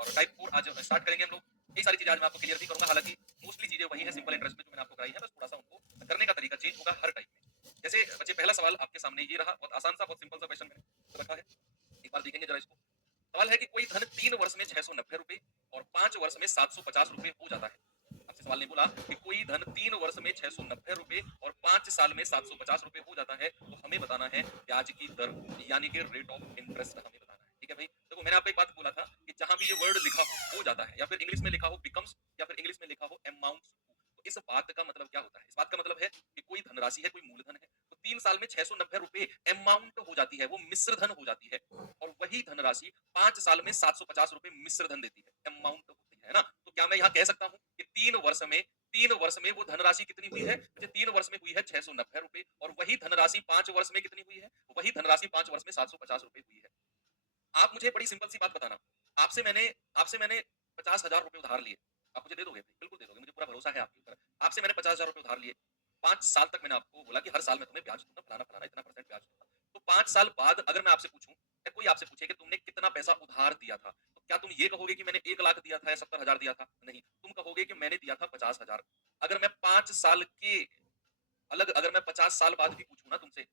और टाइप 4 आज स्टार्ट करेंगे हम लोग। कई सारी चीजें आज मैं आपको क्लियर भी करूंगा, हालांकि मोस्टली चीजें वही है सिंपल इंटरेस्ट में जो मैंने आपको कराई है, बस थोड़ा सा उनको करने का तरीका चेंज होगा हर टाइप में। जैसे बच्चे पहला सवाल आपके सामने ये रहा, बहुत आसान सा बहुत सिंपल सा क्वेश्चन मैंने रखा है, एक बार देखेंगे जरा इसको। सवाल है कि कोई धन 3 वर्ष में 690 रुपए और 5 वर्ष में 750 रुपए हो जाता है। आपसे सवाल ने बोला कि कोई धन 3 वर्ष में 690 रुपए और 5 साल में 750 रुपए हो जाता है, तो हमें बताना है ब्याज की दर, यानी कि रेट ऑफ इंटरेस्ट हमें बताना है। ठीक है भाई, देखो मैंने आपको एक बात बोला था कि जहां भी ये वर्ड लिखा हो जाता है, या फिर इंग्लिश में लिखा हो बिकम्स, या फिर इंग्लिश में लिखा हो अमाउंट्स, तो इस बात का मतलब क्या होता है? इस बात का मतलब है कि कोई धनराशि है, कोई मूलधन है, तो 3 साल में 690 रुपए अमाउंट हो जाती है, वो मिश्र धन हो जाती है, और वही धनराशि 5 साल में 750 रुपए मिश्र धन देती है, अमाउंट होती है ना। तो क्या मैं यहाँ कह सकता हूँ कि 3 वर्ष में वो धनराशि कितनी हुई है? 3 वर्ष में हुई है 690 रुपए, और वही धनराशि 5 वर्ष में कितनी हुई है? वही धनराशि 5 वर्ष में 750 रुपए हुई है। आप मुझे बड़ी सिंपल सी बात बताना, आपसे मैंने आपसे मैंने 50,000 रुपए उधार लिए, आप मुझे दे दोगे? बिल्कुल दे दोगे, मुझे पूरा भरोसा है आपके ऊपर। आपसे मैंने 50,000 रुपए उधार लिए, 5 साल तक मैंने आपको बोला कि हर साल मैं तुम्हें ब्याज दूंगा, फलाना फलाना इतना परसेंट ब्याज दूंगा। तो 5 साल बाद अगर मैं आपसे पूछूं, या कोई आपसे पूछे कि तुमने कितना पैसा उधार दिया था, तो क्या तुम ये कहोगे कि मैंने 1 लाख दिया था या 70,000 दिया था? नहीं, तुम कहोगे कि मैंने दिया था 50,000। अगर मैं 5 साल के अलग, अगर मैं 50 साल बाद भी पूछूं ना तुमसे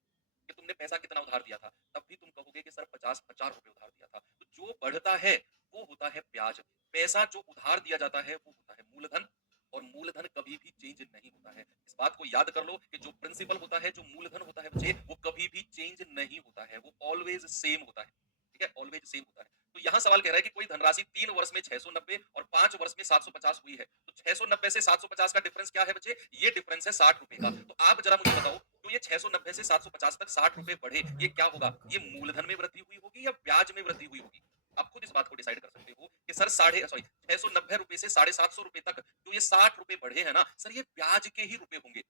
कि तुमने पैसा कितना उधार दिया था, तब भी तुम कहोगे कि सर 50,000 रुपए उधार दिया था। तो जो बढ़ता है वो होता है ब्याज। पैसा जो उधार दिया जाता है वो होता है मूलधन, और मूलधन कभी भी चेंज नहीं होता है। इस बात को याद कर लो कि जो प्रिंसिपल होता है, जो मूलधन होता है बच्चे, वो कभी भी चेंज नहीं होता है, वो ऑलवेज सेम होता है। ठीक है, ऑलवेज सेम होता है। तो यहाँ सवाल कह रहा है कि कोई धनराशि 3 वर्ष में 690 और 5 वर्ष में 750 हुई है, तो 690 से 750 का डिफरेंस क्या है बच्चे? ये डिफरेंस है 60 रुपए का। तो आप जरा मुझे बताओ, तो ये 690 से 750 तक 60 रुपए बढ़े, ये क्या होगा? ये मूलधन में वृद्धि हुई होगी या ब्याज में वृद्धि हुई होगी? आप खुद इस बात को डिसाइड कर सकते हो कि सर 690 रुपए से 750 रुपए तक जो ये 60 रुपए बढ़े हैं ना सर, ये ब्याज के ही रुपए होंगे,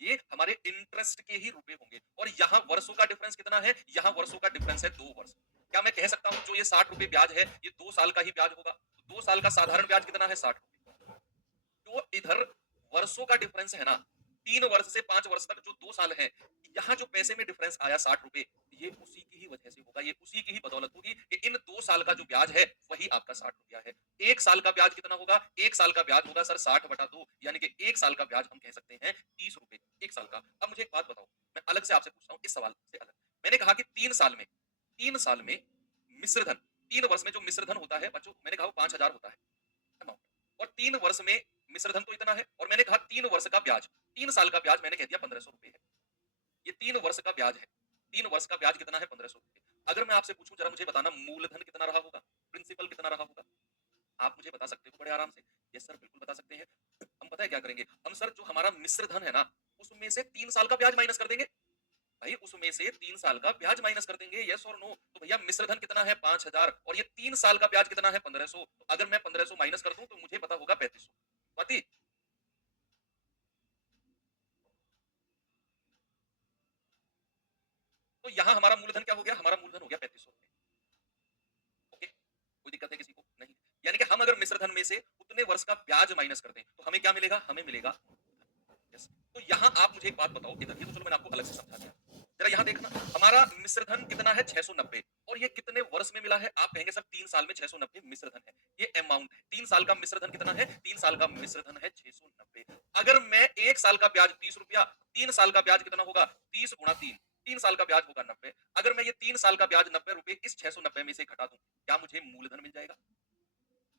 ये हमारे इंटरेस्ट के ही रुपए होंगे। और यहाँ वर्षों का डिफरेंस कितना है? यहाँ वर्षों का डिफरेंस है 2 वर्ष। क्या मैं कह सकता हूँ जो ये 60 रुपए ब्याज है, ये 2 साल का ही ब्याज होगा? 2 साल का साधारण ब्याज कितना है? 60 रुपए। तो इधर वर्षों का डिफरेंस है ना, 3 वर्ष से 5 वर्ष तक जो 2 साल है, यहाँ जो पैसे में डिफरेंस आया 60 रुपए, ये उसी की ही वजह से होगा, ये उसी की ही बदौलत होगी कि इन 2 साल का जो ब्याज है वही आपका 60 रुपया है। 1 साल का ब्याज कितना होगा? 1 साल का ब्याज होगा सर 60/2, यानी कि 1 साल का ब्याज हम कह सकते हैं 30 रुपए, 1 साल का। अब मुझे एक बात बताओ, मैं अलग से आपसे पूछता हूँ इस सवाल से अलग। मैंने कहा कि 3 साल में मिश्रधन, 3 वर्ष में जो मिश्रधन होता है बच्चों, मैंने कहा वो 5,000 होता है अमाउंट, और 3 वर्ष में मिश्रधन तो इतना है, और मैंने कहा 3 वर्ष का ब्याज, 3 साल का ब्याज मैंने कह दिया 1,500 रुपए है। ये 3 वर्ष का ब्याज है, 3 वर्ष का ब्याज कितना है? 1,500 रुपए। अगर मैं आपसे पूछूं जरा मुझे बताना मूलधन कितना रहा होगा, प्रिंसिपल कितना रहा होगा? आप मुझे बता सकते हो बड़े आराम से। यस सर, बिल्कुल बता सकते हैं। हम पता है क्या करेंगे, हम सर जो हमारा मिश्रधन है ना, उसमें से 3 साल का ब्याज माइनस कर देंगे। भाई उसमें से 3 साल का ब्याज माइनस कर देंगे, यस और नो। तो भैया मिश्रधन कितना है? 5,000, और ये 3 साल का ब्याज कितना है? 1,500। तो अगर मैं 1,500 माइनस कर दूं तो मुझे पता होगा 3,500। बाती, तो यहाँ हमारा मूलधन क्या हो गया? हमारा मूलधन हो गया 3,500 रुपए। ओके, कोई दिक्कत है किसी को? नहीं। यानी कि हम अगर मिश्रधन में से उतने वर्ष का ब्याज माइनस कर दें तो हमें क्या मिलेगा? हमें मिलेगा मूलधन। यस। तो यहाँ आप मुझे एक बात बताओ, इधर ये तो चलो मैंने आपको अलग से समझा दिया, जरा यहाँ देखना, हमारा मिश्रधन कितना है? 690, और ये कितने वर्ष में मिला है? आप कहेंगे सर 3 साल में 690 मिश्रधन है, ये अमाउंट है। 3 साल का मिश्रधन कितना है? 3 साल का मिश्रधन है 690। अगर मैं 1 साल का ब्याज 30 रुपया, 3 साल का ब्याज कितना होगा? 30 गुणा 3, 3 साल का ब्याज होगा 90। अगर मैं ये 3 साल का ब्याज 90 रुपए इस 690 में से घटा दूं, क्या मुझे मूलधन मिल जाएगा?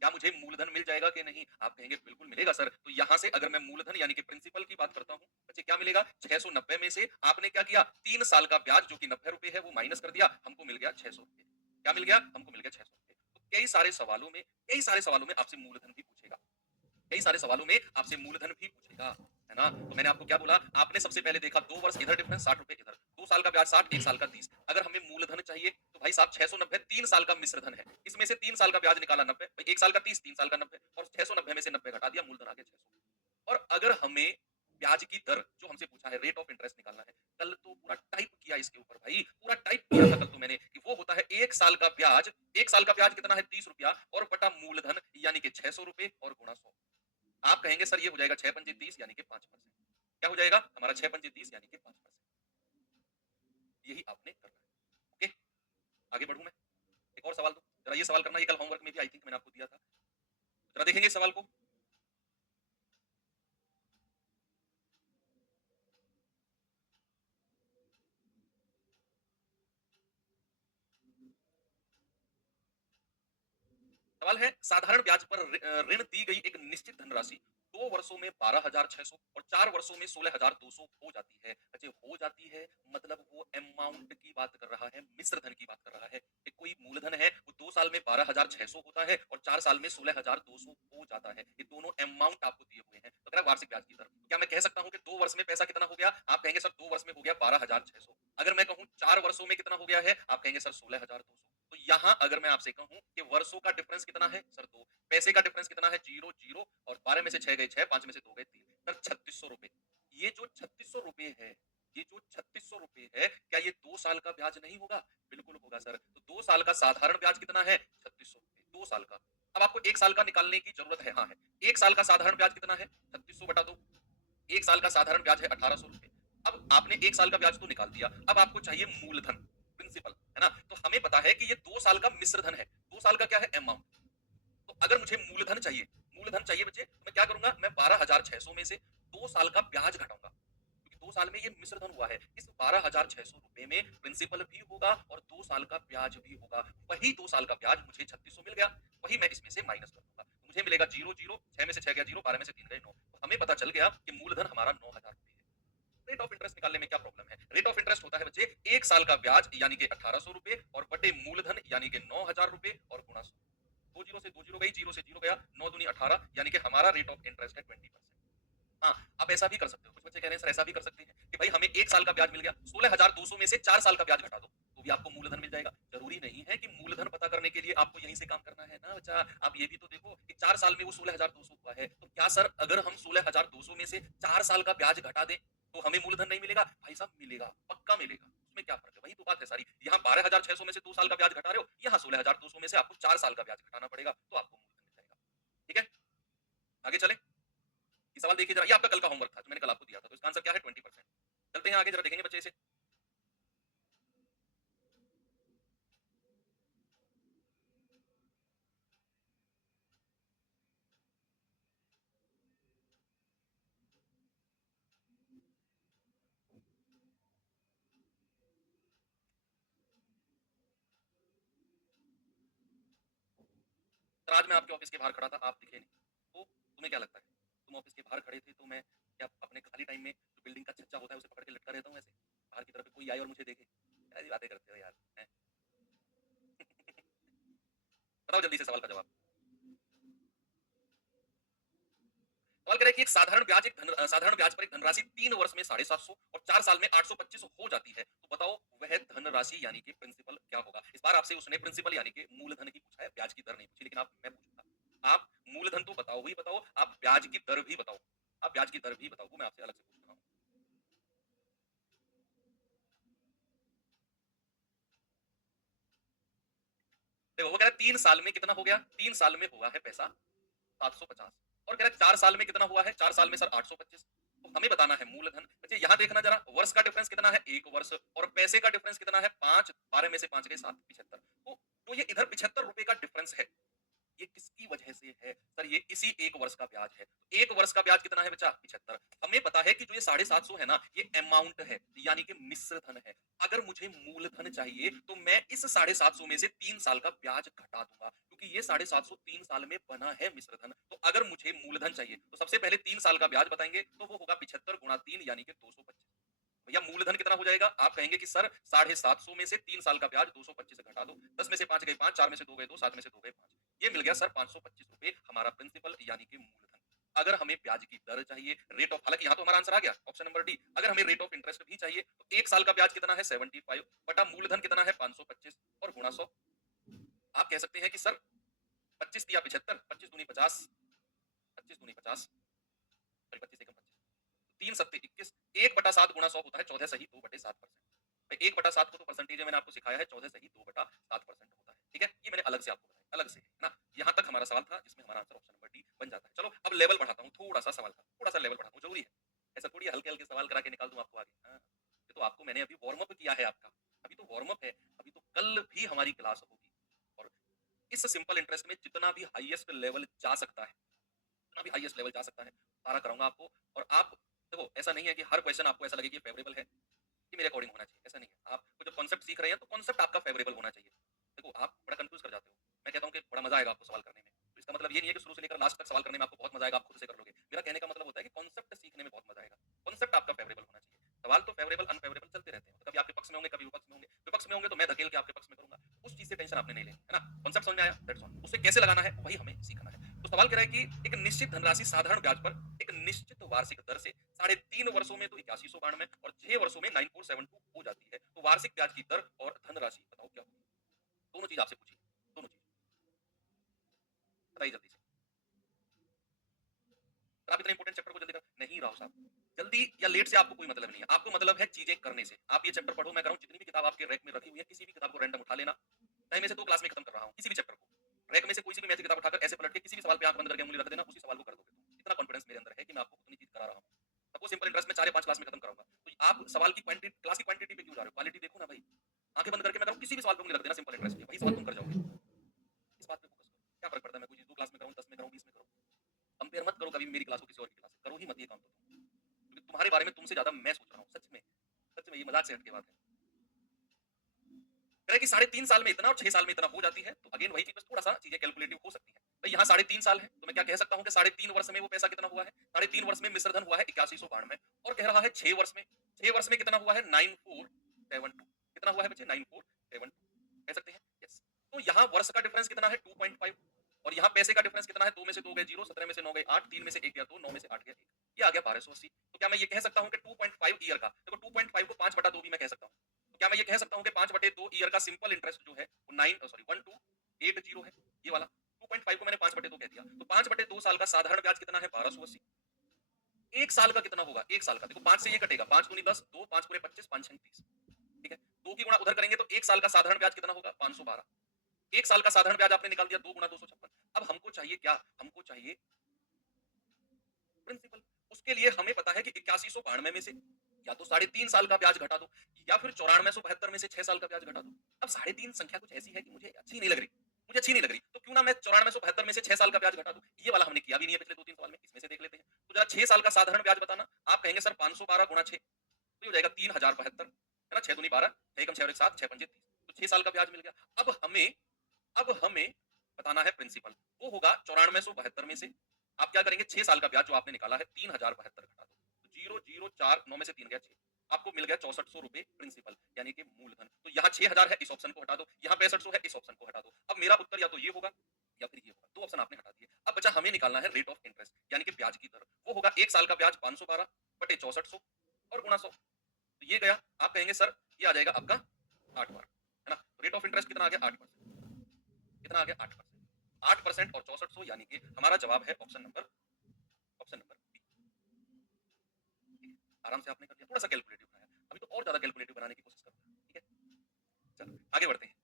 क्या मुझे मूलधन मिल जाएगा कि नहीं? आप कहेंगे बिल्कुल मिलेगा सर। तो यहाँ से अगर मैं मूलधन यानी कि प्रिंसिपल की बात करता हूँ, बच्चे क्या मिलेगा? 690 में से आपने क्या किया? 3 साल का ब्याज जो कि 90 रुपए है वो माइनस कर दिया, हमको मिल गया 600 रुपए। क्या मिल गया? हमको मिल गया 600 रुपए। तो कई सारे सवालों में आपसे मूलधन भी पूछेगा, कई सारे सवालों में आपसे मूलधन भी पूछेगा, है ना। तो मैंने आपको क्या बोला, आपने सबसे पहले देखा 2 वर्ष इधर डिफरेंस 60 रुपए इधर, 2 साल का ब्याज 60, 1 साल का 30। अगर हमें मूलधन चाहिए तो भाई साहब 690 3 साल का मिश्रधन है, इसमें से 3 साल का ब्याज निकाला 90, भाई 1 साल का 30, 3 साल का 90, और 690 में से 90 घटा दिया, मूलधन आ गया 600। और अगर हमें ब्याज की दर जो हमसे पूछा है, रेट ऑफ इंटरेस्ट निकालना है, कल तो पूरा टाइप किया इसके ऊपर भाई, पूरा टाइप किया था कल तो मैंने कि वो होता है 1 साल का ब्याज। 1 साल का ब्याज कितना है? 30 रुपया, और बटा मूलधन यानी कि 600 रुपए और गुणा 100। आप कहेंगे सर ये हो जाएगा 6 पंजे 30 यानी कि 5%। क्या हो जाएगा हमारा? 6 पंजे 30 यानी कि 5%। यही आपने करना है। ओके, आगे बढ़ूं मैं, एक और सवाल दो जरा, ये सवाल करना, ये कल होमवर्क में भी आई थिंक मैंने आपको दिया था। जरा देखेंगे इस सवाल को। सवाल है साधारण ब्याज पर ऋण दी गई एक निश्चित धनराशि 2 वर्षों में 12,600 और 4 वर्षों में 16,200 हो जाती है। अच्छा हो जाती है मतलब वो अमाउंट की बात कर रहा है, मिश्र धन की बात कर रहा है। एक कोई मूलधन है वो 2 साल में 12,600 होता है और 4 साल में 16,200 हो जाता है। ये दोनों अमाउंट आपको दिए हुए हैं। तो कह रहा है वार्षिक ब्याज की दर। तो क्या मैं कह सकता हूँ कि 2 वर्ष में पैसा कितना हो गया? आप कहेंगे सर 2 वर्ष में हो गया 12,600। अगर मैं कहूँ 4 वर्षों में कितना हो गया है? आप कहेंगे सर 16,200। तो यहाँ अगर मैं आपसे कहूं कि वर्षों का डिफरेंस कितना है सर 2, पैसे का डिफरेंस कितना है 0 0 और 12 में से 6 गए 6, 5 में से 2 गए 3, सर 3600 रुपए। ये जो 3600 रुपए है, ये जो 3600 रुपए है, क्या ये 2 साल का ब्याज नहीं होगा? बिल्कुल होगा सर। तो 2 साल का साधारण ब्याज कितना है? 3600 रुपए 2 साल का। अब आपको 1 साल का निकालने की जरूरत है। हाँ है। 1 साल का साधारण ब्याज कितना है? 3600 बटा 2। 1 साल का साधारण ब्याज है 1800 रुपए। अब आपने 1 साल का ब्याज तो निकाल दिया, अब आपको चाहिए मूलधन, प्रिंसिपल, है ना? तो हमें पता है कि ये 2 साल का मिश्र धन है। 2 साल का क्या है? अमाउंट। तो अगर मुझे मूलधन चाहिए, मूलधन चाहिए बच्चे, तो मैं क्या करूंगा? मैं 12,600 में से 2 साल का ब्याज घटाऊंगा, क्योंकि 2 साल में ये मिश्र धन हुआ है। इस 12,600 रुपए में प्रिंसिपल भी होगा और 2 साल का ब्याज भी होगा। वही 2 साल का ब्याज मुझे 3600 मिल गया, वही मैं इसमें से माइनस कर दूंगा, तो मुझे मिलेगा 0 0, 6 में से 6 गया 0, 12 में से 3 गए 9। तो हमें पता चल गया कि मूलधन हमारा 9,000 रुपए है। रेट ऑफ इंटरेस्ट निकालने में क्या प्रॉब्लम है? रेट ऑफ इंटरेस्ट होता है बच्चे 1 साल का ब्याज यानी कि 1800 रुपए और बटे मूलधन यानी कि 9,000 रुपए और गुणा 100। 2 जीरो से 2 जीरो गई, जीरो से जीरो गया, 9 दूनी 18, यानी कि हमारा रेट ऑफ इंटरेस्ट है 20%। हाँ, आप ऐसा भी कर सकते हो। कुछ बच्चे कह रहे हैं सर ऐसा भी कर सकते हैं कि भाई हमें 1 साल का ब्याज मिल गया, 16,200 में से 4 साल का ब्याज घटा दो, तो भी आपको मूलधन मिल जाएगा। जरूरी नहीं है कि मूलधन पता करने के लिए आपको यहीं से काम करना है ना बच्चा। आप ये भी तो देखो कि 4 साल में वो 16,200 हुआ है, तो क्या सर अगर हम 16,200 में से 4 साल का ब्याज घटा दें तो हमें मूलधन नहीं मिलेगा? भाई साहब मिलेगा, पक्का मिलेगा। उसमें क्या फर्क है? वही तो बात है सारी। यहाँ 12,600 में से 2 साल का ब्याज घटा रहे हो, यहाँ 16,200 में से आपको 4 साल का ब्याज घटाना पड़ेगा, तो आपको मूलधन मिल जाएगा। ठीक है, आगे चले। ये सवाल देखिए जरा, ये आपका कल का होमवर्क था जो मैंने कल आपको दिया था, तो इसका आंसर क्या है? 20%। चलते हैं आगे, जरा देखेंगे बच्चे इसे। सर आज मैं आपके ऑफिस के बाहर खड़ा था, आप दिखे नहीं, तो तुम्हें क्या लगता है तुम ऑफिस के बाहर खड़े थे तो मैं क्या अपने खाली टाइम में जो बिल्डिंग का छज्जा होता है उसे पकड़ के लटका रहता हूँ ऐसे, बाहर की तरफ कोई आए और मुझे देखे? ऐसी बातें करते हो यार, हैं? बताओ जल्दी से सवाल का जवाब। सवाल करें कि एक साधारण ब्याज साधारण ब्याज पर एक धनराशि 3 वर्ष में 750 और 4 साल में 825 हो जाती है, तो बताओ वह धनराशि यानी कि प्रिंसिपल क्या होगा? इस बार आपसे उसने प्रिंसिपल यानी कि मूलधन की पूछा है, ब्याज की दर नहीं पूछी। लेकिन आप मैं पूछूंगा, आप मूलधन तो बताओ ही बताओ, आप ब्याज की दर भी बताओ। आप ब्याज की दर भी बताओ, वो मैं आपसे अलग से पूछ रहा हूँ। देखो वो कह रहा है 3 साल में कितना हो गया? 3 साल में हुआ है पैसा 750, और कह रहा है 4 साल में कितना हुआ है? 4 साल में सर 825। तो हमें बताना है मूलधन। बच्चे यहाँ देखना जरा, वर्ष का डिफरेंस कितना है? 1 वर्ष। और पैसे का डिफरेंस कितना है? 5, 12 में से 5 गए 7, 75। तो ये इधर 75 रुपए का डिफरेंस है। ये किसकी वजह से है? सर ये इसी 1 वर्ष का ब्याज है। 1 वर्ष का ब्याज कितना है बच्चा? 75। हमें पता है कि जो ये 750 है ना, ये अमाउंट है, यानी कि मिश्र धन है। अगर मुझे मूलधन चाहिए तो मैं इस 750 में से 3 साल का ब्याज घटा दूंगा, क्योंकि ये 750 3 साल में बना है मिश्र धन। तो अगर मुझे मूलधन चाहिए तो सबसे पहले 3 साल का ब्याज बताएंगे, तो वो होगा 75 गुणा 3 यानी कि 225। भैया मूलधन कितना हो जाएगा? आप कहेंगे कि सर 750 में से 3 साल का ब्याज 225 से घटा दो, 10 में से 5 गए 5, 4 में से 2 गए 2, 7 में से 2 गए 5, ये मिल गया सर 525 रुपए हमारा प्रिंसिपल यानी कि मूलधन। अगर हमें ब्याज की दर चाहिए, रेट ऑफ, हालांकि यहाँ तो हमारा आंसर आ गया ऑप्शन नंबर डी। अगर हमें रेट ऑफ इंटरेस्ट भी चाहिए तो 1 साल का ब्याज कितना है? 75 बटा मूलधन कितना है? 525 और गुणा 100। आप कह सकते हैं कि सर 25 या 75, 25 दूनी 50, 25 दूनी 50, सॉरी 25 एकम 25, 3 सत्ते 21, 1/7 गुणा 100 होता है 14 सही 2/7%। 1/7 को तो परसेंटेज में मैंने आपको सिखाया है, 14 सही 2/7% होता है। ठीक है, ये मैंने अलग से आपको बताया, अलग से है ना। यहाँ तक हमारा सवाल था जिसमें हमारा आंसर ऑप्शन नंबर डी बन जाता है। चलो अब लेवल बढ़ाता हूँ, थोड़ा सा सवाल का थोड़ा सा लेवल बढ़ाता हूँ, जरूरी है। ऐसा थोड़ी हल्के हल्के सवाल करा के निकाल दूं आपको आगे। हाँ, ये तो आपको मैंने अभी वार्म अप किया है आपका, अभी तो वार्म अप है, अभी तो कल भी हमारी क्लास होगी। और इस सिंपल इंटरेस्ट में जितना भी हाईएस्ट लेवल जा सकता है, जितना भी हाईएस्ट लेवल जा सकता है, सारा कराऊँगा आपको। और आप देखो, ऐसा नहीं है कि हर क्वेश्चन आपको ऐसा लगे कि फेवरेबल है, कि मेरे अकॉर्डिंग होना चाहिए, ऐसा नहीं है। आपको जब कॉन्सेप्ट सीख रहे हैं, तो कॉन्सेप्ट आपका फेवरेबल होना चाहिए। देखो, आप बड़ा कन्फ्यूज़ कर जाते हो। मैं कहता हूँ कि बड़ा मज़ा आएगा आपको सवाल करने में। तो इसका मतलब ये नहीं है कि शुरू से लेकर लास्ट तक सवाल करने में आपको बहुत मज़ा आएगा, आप खुद से कर लोगे। मेरा कहने का मतलब होता है कि कॉन्सेप्ट सीखने में बहुत मज़ा आएगा। कॉन्सेप्ट आपका फेवरेबल होना चाहिए। सवाल तो फेवरेबल, अनफेवरेबल चलते रहते हैं। कभी आपके पक्ष में होंगे, कभी विपक्ष में होंगे। विपक्ष में होंगे तो मैं धकेल के आपके पक्ष में करूँगा। उस चीज़ से टेंशन आपने नहीं लेनी, है ना? कॉन्सेप्ट समझ में आया? That's all. उसे कैसे लगाना है, वही हमें सीखना है। तो सवाल कह रहा है कि एक निश्चित धनराशि साधारण ब्याज पर एक निश्चित वार्षिक दर से 3.5 वर्षों में तो 8192 और 6 वर्षों में 9472 हो जाती है। तो वार्षिक ब्याज की दर और धनराशि बताओ क्या होगी? दोनों चीज आपसे पूछी, दोनों चीज बताइए जल्दी से। सर, आप इतने इंपॉर्टेंट चैप्टर को जल्दी कर नहीं, राव साहब, जल्दी या लेट से आपको कोई मतलब नहीं है। आपको मतलब है चीजें करने से। आप ये चैप्टर पढ़ो, मैं कराऊं, जितनी भी किताब आपके रैक में रखी हुई है, किसी भी किताब को रैंडम उठा लेना। मैं में से 2 क्लास में खत्म कर रहा हूं, किसी भी चैप्टर को रैक में से कोई सी भी मैथ की किताब उठाकर ऐसे पलट के किसी भी सवाल पे आंख बंद करके उंगली रख देना, उसी सवाल को कर दोगे तुम। इतना कॉन्फिडेंस मेरे अंदर है कि मैं आपको उतनी चीज करा रहा हूं। सबको सिंपल इंटरेस्ट में 4 या 5 क्लास में खत्म कराऊंगा। तो आप सवाल की क्वांटिटी, क्लास की क्वांटिटी पे क्यों जा रहे हो? क्वालिटी देखो ना भाई। आंखें बंद करके मैं कराऊं, किसी भी सवाल पे उंगली रख देना, सिंपल इंटरेस्ट में वही सवाल तुम कर जाओगे। इस बात पे फोकस करो। क्या फर्क पड़ता है मैं कोई चीज 2 क्लास में कराऊं, 10 में कराऊं, 20 में कराऊं? कंपेयर मत करो कभी भी मेरी क्लास को किसी और की क्लास से। करो ही मत ये काम तो तुम। क्योंकि तुम्हारे बारे में तुमसे ज्यादा मैं सोच रहा हूँ, सच में। सच में, ये मजाक से हट के बात है। कह रहा है कि 3.5 साल में इतना और 6 साल में इतना हो जाती है। तो अगेन वही चीज, बस थोड़ा सा चीजें कैलकुलेटिव हो सकती है। भाई यहाँ 3.5 साल है, तो मैं क्या कह सकता हूँ कि 3.5 वर्ष में वो पैसा कितना हुआ है? 3.5 वर्ष में मिश्रधन हुआ है 8192 और कह रहा है 6 वर्ष में, 6 वर्ष में कितना हुआ है? 9472। कितना हुआ है बच्चे? 9472 कह सकते हैं। यस। तो यहाँ वर्ष का डिफरेंस कितना है? 2.5। और यहाँ पैसे का डिफरेंस कितना है? 2 में से 2 गए 0, 17 में से 9 गए 8, 3 में से 1 गया 2, 9 में से 8 गया 1। ये आ गया 1280। तो क्या मैं ये कह सकता हूँ कि 2.5 ईयर का, देखो 2.5 को 5/2 भी मैं कह सकता हूँ। तो क्या मैं ये कह सकता हूँ कि 5/2 ईयर का सिंपल इंटरेस्ट जो है वो 1280 है, ये वाला। 2.5 को मैंने 5/2 कह दिया, तो 5/2 साल का साधारण ब्याज कितना है? 1280। एक साल का कितना होगा? एक साल का देखो, 5 से ये कटेगा, 5 दूनी 10, 2 5 पूरे 25, 5 छंग 30। ठीक है, 2 की गुणा उधर करेंगे तो एक साल का साधारण ब्याज कितना होगा? 512। एक साल का साधारण ब्याज आपने निकाल दिया, 2 गुणा 256। अब हमको चाहिए क्या? हमको चाहिए प्रिंसिपल। उसके लिए हमें पता है कि 8192 में से या तो 3.5 साल का ब्याज घटा दो, या फिर 9472 में से 6 साल का ब्याज घटा दो। अब 3.5 संख्या कुछ ऐसी है कि मुझे अच्छी नहीं लग रही, मुझे अच्छी नहीं लग रही, तो क्यों ना मैं 9472 में से 6 साल का ब्याज घटा दूं। ये वाला हमने किया भी नहीं है पिछले 2-3 सवाल में, इसमें से देख लेते हैं। तो जरा 6 साल का साधारण ब्याज बताना। आप कहेंगे सर 512 गुणा 6, तो ये हो जाएगा 3072, है ना? 6 दूनी 12, 6 एकम 6 और 1 7, 6 पंजे 30। तो 6 साल का ब्याज मिल गया। अब हमें बताना है प्रिंसिपल। वो होगा 9472 में से आप क्या करेंगे? 6 साल का ब्याज जो आपने निकाला है 3072 घटा दो, तो 004, 9 में से 3 गया 6, आपको मिल गया 6400 रुपए प्रिंसिपल, यानी कि मूलधन। तो यहाँ 6000 है, इस ऑप्शन को हटा दो। यहाँ 6500 है, इस ऑप्शन को हटा दो। अब मेरा उत्तर या तो ये होगा या फिर ये होगा। 2 ऑप्शन आपने हटा दिए। अब बचा हमें निकालना है रेट ऑफ इंटरेस्ट, यानी कि ब्याज की दर। वो होगा 1 साल का ब्याज 512 बटे 6400 और गुणा 100। तो ये गया। आप कहेंगे सर ये आ जाएगा आपका 8 बार, है ना? रेट ऑफ इंटरेस्ट कितना आ गया? 8%। कितना आ गया? 8%। 8% और 6400, यानी कि हमारा जवाब है ऑप्शन नंबर बी। ठीक है, आराम से आपने कर दिया। थोड़ा सा कैलकुलेटिव बनाया, अभी तो और ज्यादा कैलकुलेटिव बनाने की कोशिश करूंगा। ठीक है, चलो आगे बढ़ते हैं।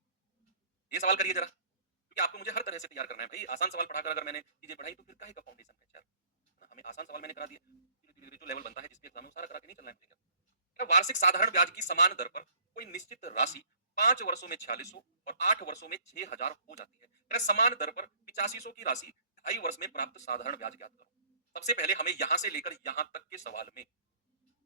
ये सवाल करिए जरा, क्योंकि आपको मुझे हर तरह से तैयार करना है भाई। आसान सवाल पढ़ाकर अगर मैंने चीजें पढ़ाई तो फिर काहे का फाउंडेशन है यार, ना? हमें आसान सवाल मैंने करा दिए, धीरे धीरे जो लेवल बनता है जिस भी एग्जाम में, वो सारा करा के नहीं चलना है मुझे। क्या वार्षिक साधारण ब्याज की समान दर पर कोई निश्चित राशि 5 वर्षों में 4600 और 8 वर्षों में 6000 हो जाती है। क्या समान दर पर 8500 की राशि 2.5 वर्ष में प्राप्त साधारण ब्याज ज्ञात करो। सबसे पहले हमें यहां से लेकर यहां तक के सवाल में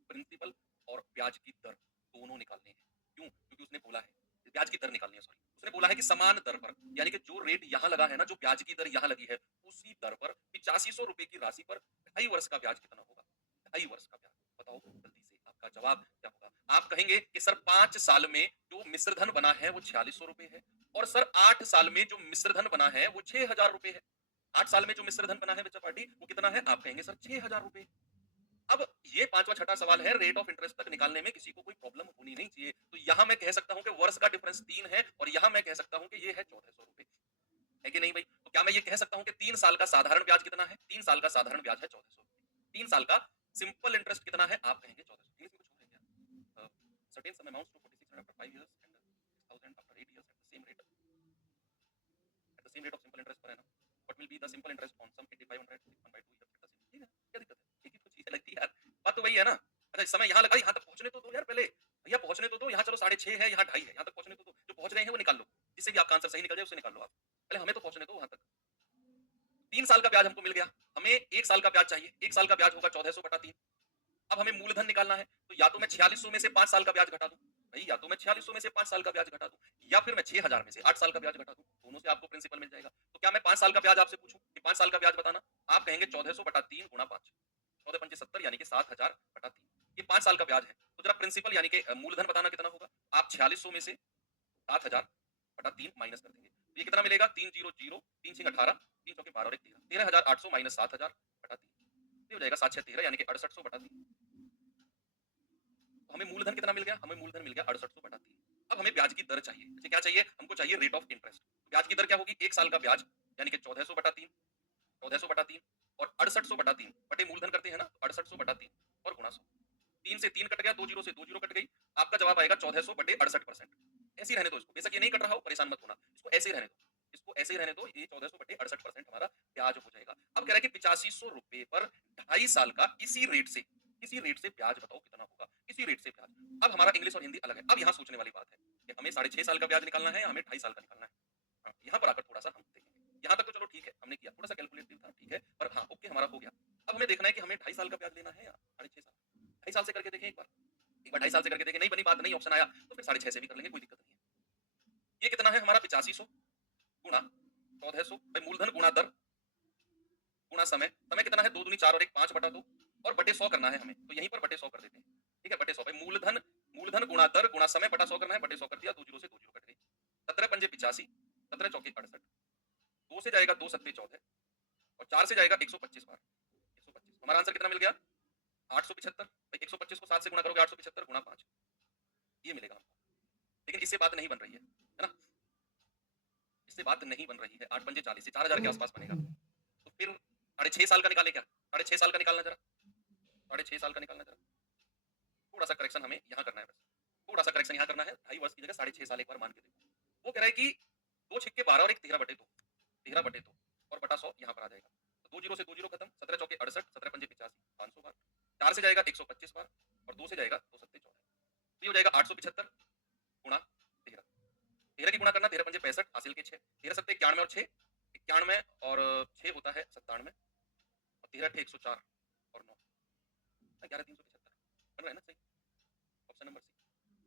प्रिंसिपल और ब्याज की दर दोनों निकालने हैं। क्यों? क्योंकि उसने बोला है ब्याज की दर निकालनी है, सॉरी, उसने बोला है कि समान दर पर, यानी कि जो रेट यहाँ लगा है ना, जो ब्याज की दर यहाँ लगी है, उसी दर पर 8500 रुपए की राशि पर 2.5 वर्ष का ब्याज कितना होगा? 2.5 वर्ष का ब्याज बताओ जल्दी से, आपका जवाब क्या होगा? आप कहेंगे कि सर 5 साल में जो मिश्रधन बना है वो 4600 रुपए है, और सर 8 साल में जो मिश्रधन बना है वो 6000 रुपए है। 8 साल में जो मिश्रधन बना है बच्चा पार्टी, वो कितना है? आप कहेंगे सर 6000 रुपए। अब ये पांचवा छठा सवाल है, रेट ऑफ इंटरेस्ट तक निकालने में किसी को कोई प्रॉब्लम होनी नहीं चाहिए। तो यहां मैं कह सकता हूं कि वर्ष का डिफरेंस 3 है, और यहां मैं कह सकता हूं कि ये है 1400 रुपए, है कि नहीं भाई? तो क्या मैं ये कह सकता हूं कि 3 साल का साधारण ब्याज कितना है? 3 साल का साधारण ब्याज है 1400 रुपए। 3 साल का सिंपल इंटरेस्ट कितना है? आप कहेंगे 1400। इंग्लिश में कुछ हो रहा है क्या? Certain sum amounts to 4600 after 5 years and 6000 after 8 years at the same rate of simple interest per annum. What will be the simple interest on sum 8500 1/2 years at the same? ठीक है, क्या दिक्कत है? एक ही तो चीज लगती है यार, बात तो वही है ना। अच्छा, इस समय यहाँ लगा, यहाँ तक पहुंचने तो दो यार पहले, भैया पहुंचने तो दो। यहाँ चलो 6.5 है, यहाँ 2.5 है, यहाँ तक पहुंचने तो दो। जो पहुंच रहे हैं वो निकाल लो, जिससे भी आपका आंसर सही निकल जाए उससे निकाल लो आप। पहले हमें तो 3 साल का ब्याज हमको मिल गया, हमें 1 साल का ब्याज चाहिए, 1 साल का ब्याज होगा 1400 बटा 3। अब हमें मूलधन निकालना है, तो या तो मैं 4600 में से 5 साल का ब्याज घटा दूं, भाई या तो मैं 4600 में से 5 साल का ब्याज घटा दूं, या फिर मैं 6000 में से 8 साल का ब्याज घटा दूं, दोनों से आपको प्रिंसिपल मिल जाएगा। तो क्या मैं 5 साल का ब्याज आपसे पूछूं कि 5 साल का ब्याज बताना, आप कहेंगे 1400 बटा 3 गुणा 5, 14 पंचे 70 यानी कि 7000 बटा 3, ये 5 साल का ब्याज है। तो जरा प्रिंसिपल यानी कि मूलधन बताना कितना होगा, आप 4600 में से 7000 बटा 3 माइनस कर देंगे, तो ये कितना मिलेगा, 300, 3 छह 18, 3 चौके 12 और 1 13, 13800 माइनस 7000 बटा 3, ये हो जाएगा 7 6 13 यानी कि 6800 बटा 3। तो हमें मूलधन कितना मिल गया, हमें मूलधन मिल गया 6800 बटा 3। अब हमें ब्याज की दर चाहिए, जैसे क्या चाहिए, हमको चाहिए रेट ऑफ इंटरेस्ट। ब्याज की दर क्या होगी, 1 साल का ब्याज यानी कि 1400 बटा 3, 1400 बटा 3 और 6800 बटा 3 बटे मूलधन करते हैं ना, तो 6800 बटा 3 और गुणा 100, 3 से 3 कट गया, 2 जीरो से 2 जीरो कट गई, आपका जवाब आएगा 1400 बटे 68%। ऐसे ही रहने दो इसको, बेशक ये नहीं कट रहा हो, परेशान मत होना, इसको ऐसे ही रहने दो, इसको ऐसे ही रहने दो, ये 1400 बटे 68% हमारा ब्याज हो जाएगा। अब कह रहा है कि 8500 रुपए पर 2.5 साल का इसी रेट से ब्याज बताओ कितना होगा, इसी रेट से ब्याज। अब हमारा इंग्लिश और हिंदी अलग है, अब यहाँ सोचने वाली बात है कि हमें 6.5 साल का ब्याज निकालना है या हमें 2.5 साल का निकालना है। हाँ, यहाँ पर आकर थोड़ा सा हम देखेंगे, यहाँ तक तो चलो ठीक है, हमने किया, थोड़ा सा कैलकुलेटिव था, ठीक है, पर हाँ ओके हमारा हो गया। अब हमें देखना है कि हमें 2.5 साल का ब्याज लेना है या 6.5 साल, 2.5 साल से करके देखें एक बार 2.5 साल से करके देखें, नहीं बनी बात, नहीं ऑप्शन आया तो फिर 6.5 से भी कर लेंगे, कोई दिक्कत नहीं है। ये कितना है हमारा 8500 गुणा 1400 भाई, मूलधन गुणा दर गुणा समय, समय कितना है, 2 दूनी 4 और 1 5 बटा 2 और बटे 100 करना है हमें, तो यहीं पर बटे 100 कर देते हैं, ठीक है, बटे 100 भाई, मूलधन मूलधन गुणा दर गुणा समय बटा 100 करना है, बटे 100 कर दिया, 2 जीरो से 2 जीरो कट गई, 17 पंजे 85, 17 चौके 68, 2 से जाएगा 2 सत्ते 14 और 4 से जाएगा 125 बार, 125, हमारा आंसर कितना मिल गया, 875 भाई, 125 को 7 से गुणा करोगे 875 गुणा 5, ये मिलेगा हमको। लेकिन इससे बात नहीं बन रही है ना, इससे बात नहीं बन रही है, 8 पंजे 40 से 4000 के आसपास बनेगा, तो फिर 6.5 साल का निकाले क्या, 6.5 साल का निकालना जरा, 6.5 साल का निकालना जरा, थोड़ा सा करेक्शन हमें यहाँ करना है, बस थोड़ा सा करेक्शन यहाँ करना है, 2.5 वर्ष की जगह 6.5 साल एक बार मान के देखो। वो कह रहा है कि 2 छिक्के 12 और 1 13 बटे 2, 13 बटे 2 और बटा 100 यहाँ पर आ जाएगा, तो 2 जीरो से 2 जीरो खत्म, 17 चौके 68, 17 पंजे 85, 500 बार, 4 से जाएगा 125 बार और 2 से जाएगा 2 सत्ते 14, तो ये हो जाएगा 875 गुणा 13, 13 की गुणा करना, 13 पंजे 65 हासिल के 6, 13 सत्ते 91 और 6 91 और 6 होता है 97 और 13 अठे 104 और 9 11 375 बन रहा है ना सही, ऑप्शन नंबर सी।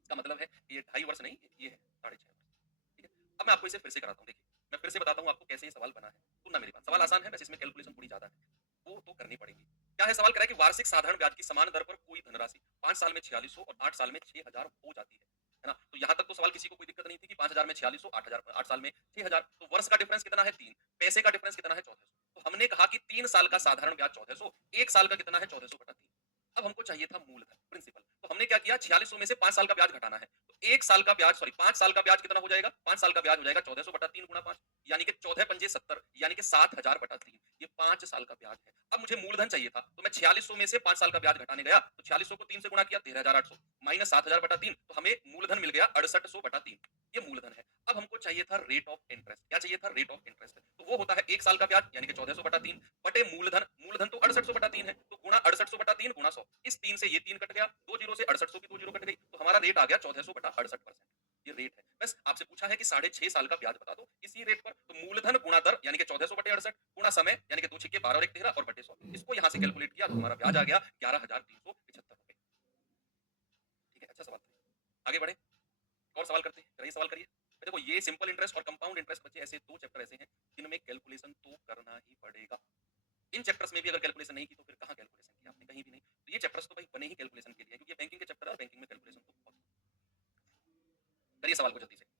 इसका मतलब है कि ये 2.5 वर्ष नहीं, ये है 6.5 वर्ष, ठीक है। अब मैं आपको इसे फिर से कराता हूँ, देखिए मैं फिर से बताता हूँ आपको कैसे ये सवाल बना है, सुनना मेरी बात, सवाल आसान है, वैसे इसमें कैलकुलेशन थोड़ी ज्यादा है, वो तो करनी पड़ेगी। क्या है सवाल, कह रहा है कि वार्षिक साधारण ब्याज की समान दर पर कोई धनराशि 5 साल में 4600 और 8 साल में 6000 हो जाती है ना, तो यहाँ तक तो सवाल किसी को कोई दिक्कत नहीं थी कि 5000 में 4600, 8000 8 साल में 6000, तो वर्ष का डिफरेंस कितना है 3, पैसे का डिफरेंस कितना है 1400, तो हमने कहा कि 3 साल का साधारण ब्याज 1400, 1 साल का कितना है 1400 बटा 3। अब हमको चाहिए था मूलधन प्रिंसिपल, तो हमने क्या किया, 4600 में से 5 साल का ब्याज घटाना है, तो 1 साल का ब्याज, सॉरी 5 साल का ब्याज कितना हो जाएगा, 5 साल का ब्याज हो जाएगा 1400 बटा 3 गुणा 5 यानी कि 14 पंजे 70 यानी कि 7000 बटा 3, ये 5 साल का ब्याज है। अब मुझे मूलधन चाहिए था, तो मैं 4600 में से 5 साल का ब्याज घटाने गया, तो 4600 को 3 से गुणा किया 13800 माइनस 7000 बटा 3, तो हमें मूलधन मिल गया 6800 बटा 3, ये मूलधन है। अब हमको चाहिए था रेट ऑफ इंटरेस्ट, क्या चाहिए था, रेट ऑफ इंटरेस्ट, तो वो होता है 1 साल का ब्याज यानी कि 1400 बटा 3 बटे मूलधन, मूलधन तो 6800 बटा 3 है, तो गुणा 6800 बटा 3 गुणा 100, इस 3 से ये 3 कट गया, 2 जीरो से 6800 की 2 जीरो कट गई, तो हमारा रेट आ गया 1400 बटा 68%, ये रेट है। बस आपसे पूछा है कि 6.5 साल का ब्याज बता दो इसी रेट पर, तो मूलधन गुणा दर यानी कि 1400 बटे 68 गुणा समय यानी कि 2 छिक्के 12 और 1 13 और बटे 100, इसको यहाँ से कैलकुलेट किया तो हमारा ब्याज आ गया 11375 रुपए, ठीक है, अच्छा सवाल था। आगे बढ़े, और सवाल करते हैं, कराइए सवाल करिए। देखो ये सिंपल इंटरेस्ट और कंपाउंड इंटरेस्ट बच्चे ऐसे 2 चैप्टर ऐसे हैं जिनमें कैलकुलेशन तो करना ही पड़ेगा। इन चैप्टर्स में भी अगर कैलकुलेशन नहीं की तो फिर कहाँ कैलकुलेशन किया आपने, कहीं भी नहीं, तो ये चैप्टर्स तो भाई बने ही कैलकुलेशन के लिए, क्योंकि बैंकिंग के चैप्टर है और बैंकिंग में कैलकुलेशन तो बहुत। करिए सवाल को जल्दी से।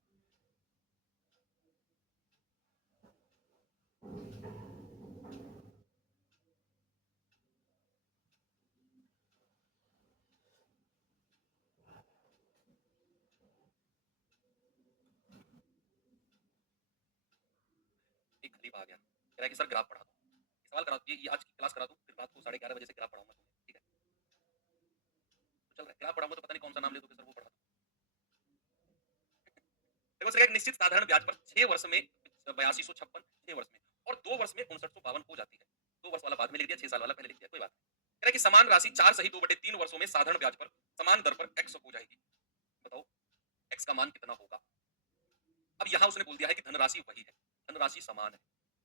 एक खलीफा आ गया, कह रहा है कि सर ग्राफ पढ़ा दो, सवाल करा, ये आज की क्लास करा दूं, फिर रात को 11:30 बजे से ग्राफ पढ़ाऊंगा तुम्हें, ठीक है, तो चल रहा है ग्राफ पढ़ाऊंगा, तो पता नहीं कौन सा नाम ले दोगे सर, वो पढ़ा दो। देखो सर, एक निश्चित साधारण ब्याज पर 6 वर्ष में 8256, 6 वर्ष में, और 2 वर्ष में 5952 हो जाती है, 2 वर्ष वाला बाद में लिख दिया, 6 साल वाला पहले लिख दिया, कोई बात नहीं। कह रहा है कि समान राशि 4 सही 2 बटे 3 वर्षों में साधारण ब्याज पर समान दर पर x हो जाएगी, बताओ x का मान कितना होगा। अब यहाँ उसने बोल दिया है कि धनराशि वही है, धनराशि समान है,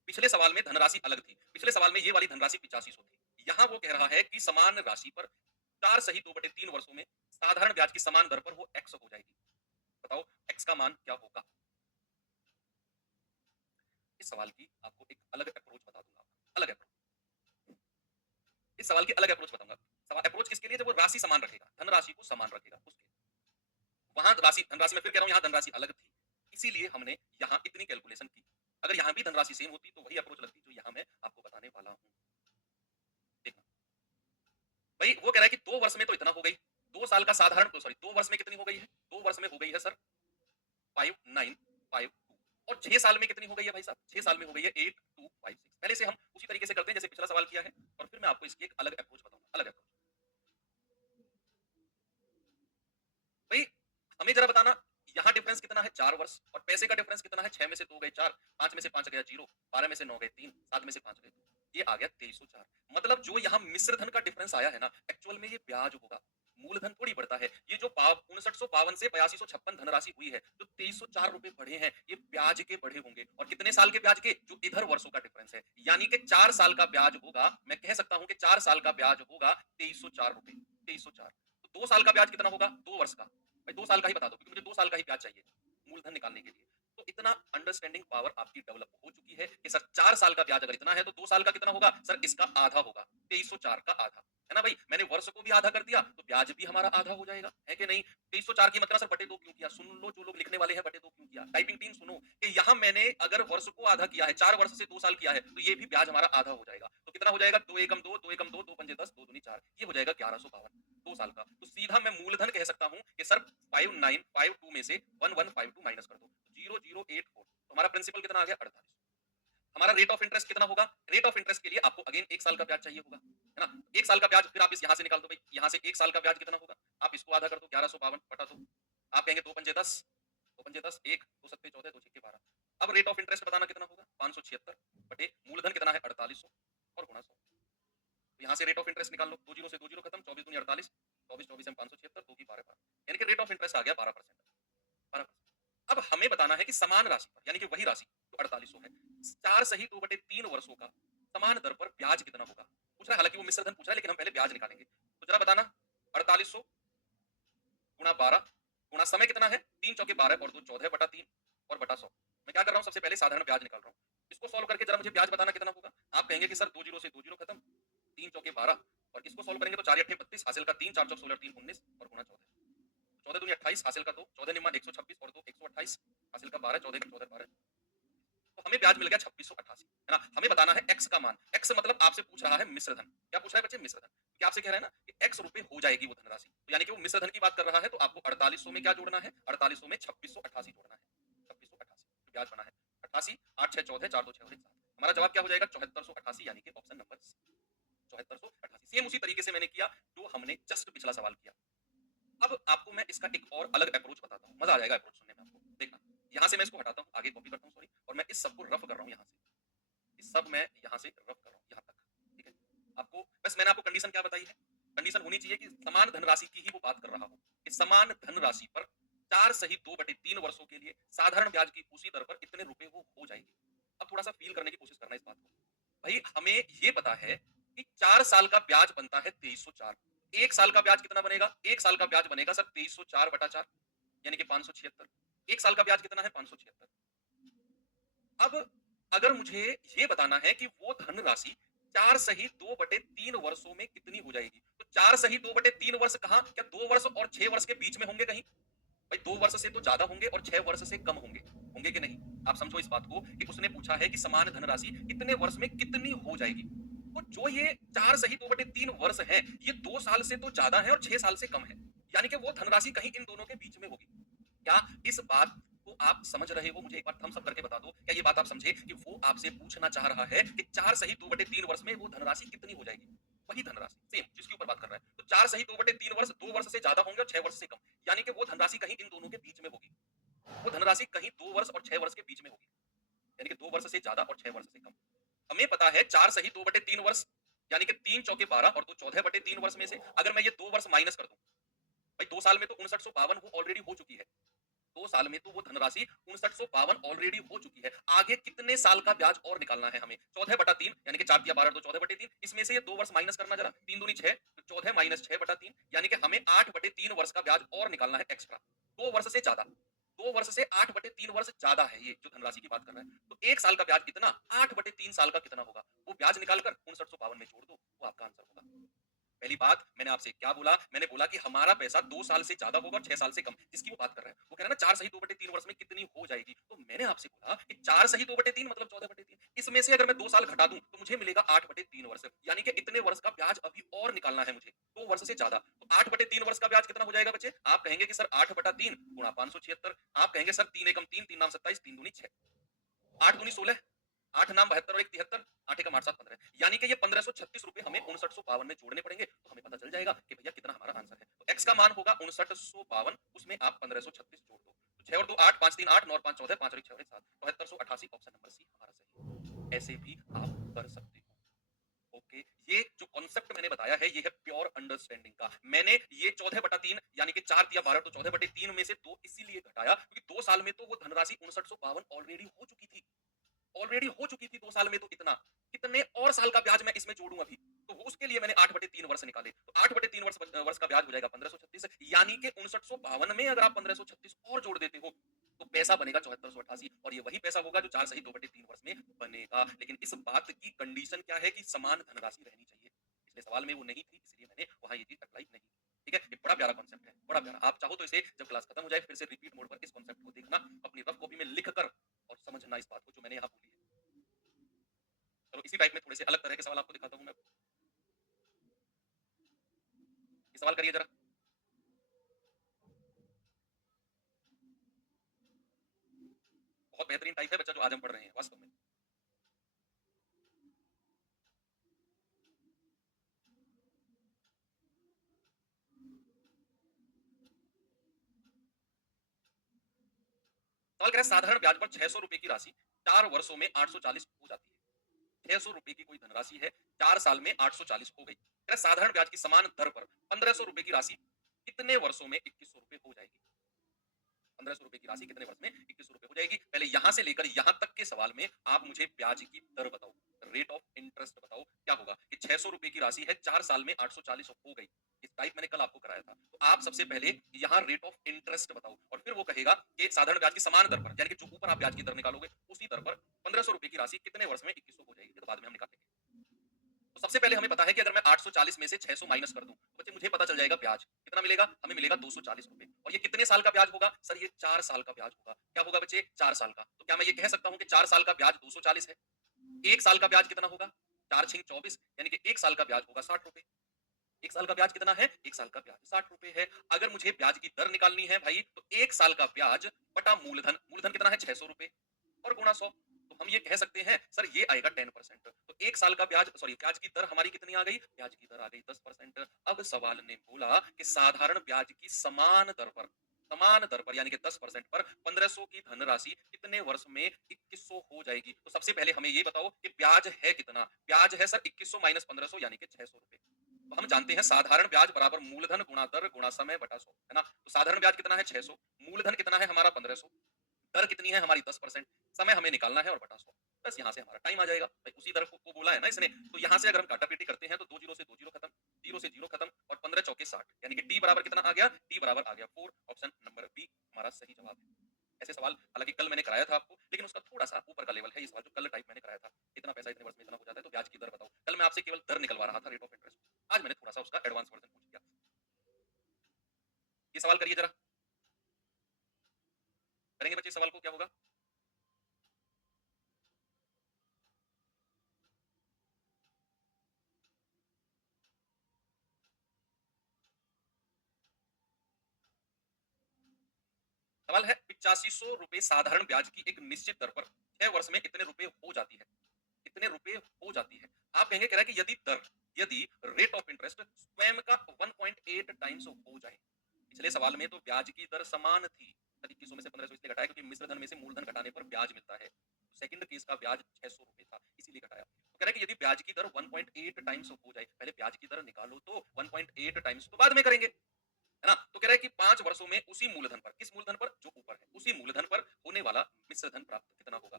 पिछले सवाल में धनराशि अलग थी, पिछले सवाल में ये वाली धनराशि 8500 थी। यहाँ वो कह रहा है कि समान राशि पर 4 सही 2/3 वर्षों में साधारण ब्याज की समान दर पर वो x हो जाएगी। बताओ x का मान क्या होगा? इस सवाल की आपको एक अलग अप्रोच बता दूंगा, अलग अप्रोच। इस सवाल की अलग अप्रोच बताऊंगा। सवाल अप्रोच किसके लिए? जब वो राशि समान रखेगा, धनराशि को समान रखेगा उसके। वहां राशि धनराशि में फिर कह रहा हूं, यहाँ धनराशि अलग थी, इसीलिए हमने यहाँ इतनी कैलकुलेशन की। अगर यहाँ भी धनराशि सेम होती तो वही अप्रोच लगती जो यहाँ मैं आपको बताने वाला हूँ। देखना भाई, वो कह रहा है कि 2 वर्ष में तो इतना हो गई, 2 साल का साधारण, तो सॉरी 2 वर्ष में कितनी हो गई है? 2 वर्ष में हो गई है सर 5952। और 6 साल में कितनी हो गई है भाई साहब? 6 साल में हो गई है 8256। पहले से हम उसी तरीके से करते हैं जैसे पिछला सवाल किया है, और फिर मैं आपको इसकी एक अलग अप्रोच बताऊंगा, अलग अप्रोच। भाई हमें जरा बताना, यहाँ डिफरेंस कितना है? 4 वर्ष। और पैसे का डिफरेंस कितना है? 6 में से 2 गए 4, 5 में से 5 गया 0, 12 में से 9 गए 3, 7 में से 5 गए 2, ये आ गया 2304। मतलब जो यहाँ मिश्र धन का डिफरेंस आया है ना, एक्चुअल में ये ब्याज होगा, मूलधन थोड़ी बढ़ता है। ये जो 5952 से 8256 धनराशि हुई है, जो 2304 रुपए बढ़े हैं, ये ब्याज के बढ़े होंगे। और कितने साल के ब्याज के? जो इधर वर्षों का डिफरेंस है, यानी कि 4 साल का ब्याज होगा। मैं कह सकता हूं कि 4 साल का ब्याज होगा 2304 रुपए, 2304। तो 2 साल का ब्याज कितना होगा? 2 वर्ष का। भाई 2 साल का ही बता दो, क्योंकि मुझे 2 साल का ही ब्याज चाहिए मूलधन निकालने के लिए। तो इतना अंडरस्टैंडिंग पावर आपकी डेवलप हो चुकी है कि सर 4 साल का ब्याज अगर इतना है तो 2 साल का कितना होगा? सर इसका आधा होगा, 2304 का आधा, है ना भाई? मैंने वर्ष को भी आधा कर दिया तो ब्याज भी हमारा आधा हो जाएगा, है कि नहीं? 2304 की मतलब सर बटे 2 क्यों किया? सुन लो, जो लोग लिखने वाले हैं, बटे 2 क्यों किया? टाइपिंग टीम सुनो कि यहाँ मैंने अगर वर्ष को आधा किया है, 4 वर्ष से 2 साल किया है, तो ये भी ब्याज हमारा आधा हो जाएगा। तो कितना हो जाएगा? 2 एकम 2, 2 एकम 2, 2 पंजे 10, 2 दूनी 4, ये हो जाएगा 1152, 2 साल का। तो सीधा मैं मूलधन कह सकता हूं कि सर 5952 में से 1152 माइनस कर दो, 0084। तो हमारा प्रिंसिपल कितना आ गया? 48। हमारा रेट ऑफ इंटरेस्ट कितना होगा? रेट ऑफ इंटरेस्ट के लिए आपको अगेन 1 साल का ब्याज चाहिए होगा, है ना? 1 साल का ब्याज फिर आप इस यहां से निकाल दो भाई, यहां से 1 साल का ब्याज कितना होगा? आप इसको आधा कर दो, 1152 बटा 2। आप कहेंगे 2 पंजे 10, 2 पंजे 10, 1 2 सत्ते 14, 2 छक्के 12। अब रेट ऑफ इंटरेस्ट बताना कितना होगा? 576 बटे मूलधन कितना है? 4800 और गुणा 100। तो यहाँ से रेट ऑफ इंटरेस्ट निकाल लो, 2 जीरो से 2 जीरो खत्म, 24 दूनी 48, 24 24 में 576, 2 की 12 12, यानी कि रेट ऑफ इंटरेस्ट आ गया 12%, 12%। अब हमें बताना है कि समान राशि पर, यानी कि वही राशि जो 4800 है, 4 सही 2/3 वर्षों का समान दर पर ब्याज कितना होगा पूछ रहा है। हालांकि वो मिश्र धन पूछ रहा है, लेकिन हम पहले ब्याज निकालेंगे। तो जरा बताना, 4800 गुणा 12 गुणा समय कितना है? 3 चौके 12 और 2 14 बटा 3 और बटा 100। मैं क्या कर रहा हूँ? सबसे पहले साधारण ब्याज निकाल रहा हूँ। इसको सॉल्व करके जरा मुझे ब्याज बताना कितना होगा। आप कहेंगे कि सर 2 जीरो से 2 जीरो खत्म, 3 चौके 12, और इसको सॉल्व करेंगे तो 4 अट्ठे 32, हासिल का 3, 4 चौक 16, 3 19 और गुणा 14, 14 दूनी 28, हासिल का 2, 14 निम्न 126 और 2 128, हासिल का 12, 14 14 12। तो हमें ब्याज मिल गया 2688, है ना? हमें बताना है x का मान। x मतलब आपसे पूछ रहा है मिश्र धन। क्या पूछ रहा है बच्चे? मिश्र धन। क्या आपसे कह रहा है ना कि x रुपए हो जाएगी वो धनराशि, तो यानी कि वो मिश्र धन की बात कर रहा है। तो आपको 4800 में क्या जोड़ना है? 4800 में 2688 जोड़ना है, 2688। तो ब्याज बना है 88, 8 6 14, 4 2 6 और 1 7। हमारा जवाब क्या हो जाएगा? 7488, यानी कि ऑप्शन नंबर 7488। सेम उसी तरीके से मैंने किया जो हमने जस्ट पिछला सवाल किया। अब आपको मैं इसका एक और अलग अप्रोच बताता हूँ, मजा आ जाएगा अप्रोच सुनने में आपको। देखना, यहाँ से मैं इसको हटाता हूँ, आगे कॉपी करता हूँ, सॉरी, और मैं इस सबको रफ कर रहा हूँ यहाँ से, इस सब मैं यहाँ से रफ कर रहा हूँ यहाँ तक, ठीक है? आपको बस मैंने आपको कंडीशन क्या बताई है? कंडीशन होनी चाहिए कि समान धनराशि की ही वो बात कर रहा हो, कि समान धनराशि पर 4 सही 2/3 वर्षों के लिए साधारण ब्याज की उसी दर पर इतने रुपए वो हो जाएगी। अब थोड़ा सा फील करने की कोशिश करना इस बात को। भाई हमें ये पता है कि 4 साल का ब्याज बनता है 2304। 1 साल का ब्याज कितना बनेगा? 1 साल का ब्याज बनेगा सर 2304 बटा 4, यानी कि 576। 1 साल का ब्याज कितना है? 576। अब अगर मुझे ये बताना है कि वो धनराशि 4 सही 2/3 वर्षों में कितनी हो जाएगी, तो 4 सही 2/3 वर्ष कहाँ? क्या 2 वर्ष और 6 वर्ष के बीच में होंगे कहीं? भाई 2 वर्ष से तो ज्यादा होंगे और 6 वर्ष से कम होंगे, होंगे कि नहीं? आप समझो इस बात को कि उसने पूछा है कि समान धनराशि इतने वर्ष में कितनी हो जाएगी। तो जो ये 4 सही 2/3 वर्ष है, ये 2 साल से तो ज्यादा है और 6 साल से कम है, यानी कि वो धनराशि कहीं इन दोनों के बीच में होगी। क्या इस बात को आप समझ रहे हो? मुझे एक बार थम्स अप करके बता दो, क्या ये बात आप समझे कि वो आपसे पूछना चाह रहा है कि 4 सही 2/3 वर्ष में वो धनराशि कितनी हो जाएगी? वही धनराशि सेम जिसके ऊपर बात कर रहा है। तो 4 सही 2/3 वर्ष 2 वर्ष से ज्यादा होंगे और 6 वर्ष से कम, यानी कि वो धनराशि कहीं इन दोनों के बीच में होगी। वो धनराशि कहीं 2 वर्ष और 6 वर्ष के बीच में होगी, यानी कि 2 वर्ष से ज्यादा और 6 वर्ष से कम। हमें पता है 4 सही 2/3 वर्ष, यानी कि 3 चौके 12 और 2 14/3 वर्ष में से अगर मैं ये 2 वर्ष माइनस कर दूं, भाई 2 साल में तो 5952 वो ऑलरेडी हो चुकी है, 2 साल में तो वो धनराशि 5952 ऑलरेडी हो चुकी है। आगे कितने साल का ब्याज और निकालना है हमें? 14/3 यानी कि 4 तिया 12 तो 14/3 इसमें से ये 2 वर्ष माइनस करना ज़रा, 3 दूनी 6 तो 14 माइनस 6/3 यानी कि हमें 8/3 वर्ष का ब्याज और निकालना है एक्स्ट्रा। 2 वर्ष से ज़्यादा। 2 वर्ष से 8/3 वर्ष ज़्यादा है ये जो धनराशि की बात कर रहे हैं। तो 1 साल का ब्याज कितना? 8/3 साल का कितना होगा? वो ब्याज निकाल कर 5952 में जोड़ दो, वो आपका आंसर होगा। पहली बात मैंने आपसे क्या बोला? मैंने बोला कि हमारा पैसा 2 साल से ज़्यादा होगा और 6 साल से कम, जिसकी वो बात कर रहे हैं। वो कह रहे हैं ना 4 सही 2/3 वर्ष में कितनी हो जाएगी? तो मैंने आपसे बोला कि 4 सही 2/3 मतलब 14/3 इसमें से अगर मैं 2 साल घटा दूँ, तो मुझे मिलेगा 8/3 वर्ष। यानी कि इतने वर्ष का ब्याज अभी और निकालना है मुझे, 2 वर्ष से ज़्यादा। तो 8/3 वर्ष का ब्याज कितना हो जाएगा बच्चे? आप कहेंगे कि सर 8/3 गुणा 576 आप कहेंगे सर 3 एकम 3, 3 नाम 27, 3 दूनी 6, 8 दूनी 16 8 नाम 72 और 1 73 8 एकम 8 7 15 यानी कि ये 1536 रुपए हमें 5952 में जोड़ने पड़ेंगे तो हमें पता चल जाएगा कि भैया कितना हमारा आंसर है। तो x का मान होगा 5952 उसमें आप 1536 जोड़ दो। तो 6 और 2 8 5 3 8 9 और 5 14 5 और 1 6 और 1 7 7288 ऑप्शन नंबर सी हमारा सही है। ऐसे भी आप कर सकते हो। ओके ये जो कॉन्सेप्ट मैंने बताया है ये है प्योर अंडरस्टैंडिंग का। मैंने ये 14/3 यानी कि 4 या 12 तो 14/3 में से 2 इसीलिए घटाया क्योंकि 2 साल में तो वो धनराशि 5952 ऑलरेडी हो चुकी थी। ऑलरेडी हो चुकी थी 2 साल में तो इतना। कितने और साल का ब्याज मैं इसमें जोड़ूँ अभी? तो वो उसके लिए मैंने 8/3 वर्ष निकाले। तो 8/3 वर्ष का ब्याज हो जाएगा 1536 यानी कि 5952 में अगर आप 1536 और जोड़ देते हो, तो पैसा बनेगा 7488 और ये वही पैसा होगा जो 4 सही 2/3 वर्ष में बनेगा। लेकिन इस बात की कंडीशन क्या है कि समान धनराशि रहनी चाहिए। पिछले सवाल में वो नहीं थी इसलिए मैंने वहाँ ये चीज़ अप्लाई नहीं की। ठीक है? ये बड़ा प्यारा कॉन्सेप्ट है, बड़ा प्यारा। आप चाहो तो इसे जब क्लास खत्म हो जाए फिर से रिपीट मोड पर इस कॉन्सेप्ट को देखना, अपनी रफ कॉपी में लिख कर और समझना इस बात को जो मैंने यहाँ बोली है। चलो इसी टाइप में थोड़े से अलग तरह के सवाल आपको दिखाता हूँ मैं। ये सवाल करिए जरा। बहुत बेहतरीन टाइप है बच्चा जो आज हम पढ़ रहे हैं वास्तव में। सवाल कह रहा है साधारण ब्याज पर 600 रुपए की राशि 4 वर्षों में 840 हो जाती है। 600 रुपए की कोई धनराशि है 4 साल में 840 हो गई। कह रहा है साधारण ब्याज की समान दर पर 1500 रुपए की राशि कितने वर्षों में 2100 रुपए हो जाएगी? 1500 रुपए की राशि कितने वर्ष में 2100 रुपए हो जाएगी? पहले यहां से लेकर यहां तक के सवाल में आप मुझे ब्याज की दर बताओ, रेट ऑफ इंटरेस्ट बताओ क्या होगा? कि 600 रुपए की राशि है 4 साल में 840 हो गई। इस टाइप मैंने कल आपको कराया था। तो आप सबसे पहले यहाँ रेट ऑफ इंटरेस्ट बताओ और फिर वो कहेगा कि साधारण ब्याज की समान दर पर यानी कि जो ऊपर आप ब्याज की दर निकालोगे उसी दर पर 1500 रुपए की राशि कितने वर्ष में 2100 हो जाएगी? ये तो बाद में हम निकालेंगे। तो सबसे पहले हमें पता है कि अगर मैं 840 में से 600 माइनस कर दूं तो बच्चे मुझे पता चल जाएगा ब्याज कितना मिलेगा। हमें मिलेगा 240 रुपए और ये कितने साल का ब्याज होगा? सर ये 4 साल का ब्याज होगा। क्या होगा बच्चे? 4 साल का। तो क्या मैं ये कह सकता हूं कि 4 साल का ब्याज 240 है? 1 साल का ब्याज कितना होगा? 4 छिंग 24 यानी कि 1 साल का ब्याज होगा 60 रुपए। 1 साल का ब्याज कितना है? 1 साल का ब्याज 60 रुपए है। अगर मुझे ब्याज की दर निकालनी है भाई तो 1 साल का ब्याज बटा मूलधन, मूलधन कितना है? 600 रुपए और गुणा 100। तो हम ये कह सकते हैं सर ये आएगा 10%। तो 1 साल का ब्याज सॉरी ब्याज की दर हमारी कितनी आ गई? ब्याज की दर आ गई 10%। अब सवाल ने बोला कि साधारण ब्याज की समान दर पर यानी कि 10% पर 1500 की धनराशि कितने वर्ष में 2100 हो जाएगी? तो सबसे पहले हमें ये बताओ कि ब्याज है कितना? ब्याज है सर 2100 माइनस 1500 यानी कि 600 रुपए। तो हम जानते हैं साधारण ब्याज बराबर मूलधन गुणा दर गुणा समय बटा 100 है ना। तो साधारण ब्याज कितना है? 600। मूलधन कितना है हमारा? 1500। दर कितनी है हमारी? 10%। समय हमें निकालना है और बटा 100। बस यहाँ से हमारा टाइम आ जाएगा। भाई उसी दर को बोला है ना इसने। तो यहाँ से अगर हम काटा-पीटी करते हैं तो 2 जीरो से 2 जीरो खत्म, 0 से 0 खत्म और 15 चौके 60 यानी कि टी बराबर कितना आ गया? टी बराबर आ गया 4 ऑप्शन नंबर बी हमारा सही जवाब है। ऐसे सवाल हालाँकि कल मैंने कराया था आपको लेकिन उसका थोड़ा-सा ऊपर का लेवल है ये सवाल जो कल टाइप मैंने कराया था। इतना पैसा इतने वर्ष में इतना हो जाता है तो ब्याज की दर बताओ। कल मैं आपसे केवल दर निकलवा रहा था रेट ऑफ इंटरेस्ट। आज मैंने थोड़ा-सा उसका एडवांस वर्जन पूछ लिया। ये सवाल करिए जरा। करेंगे बच्चे इस सवाल को क्या होगा? सवाल है 8500 रुपए साधारण ब्याज की एक निश्चित दर पर 6 वर्ष में कितने रुपए हो जाती है? कितने रुपए हो जाती है? आप कहेंगे कह रहा है कि यदि रेट ऑफ इंटरेस्ट स्वयं का 1.8 टाइम्स हो जाए। पिछले सवाल में तो ब्याज की दर समान थी। 2100 में से 1500 इसलिए घटाया क्योंकि मिश्र धन में से मूलधन घटाने पर ब्याज मिलता है। सेकंड केस का ब्याज 600 रुपए था इसीलिए घटाया। तो कह रहा है कि यदि ब्याज की दर 1.8 टाइम्स हो जाए, पहले ब्याज की दर निकालो तो 1.8 टाइम्स तो बाद में करेंगे। है है ना? तो कह रहा है कि 5 वर्षों में उसी मूलधन पर, किस मूलधन पर? जो ऊपर है, उसी मूलधन पर होने वाला मिश्र धन प्राप्त कितना होगा?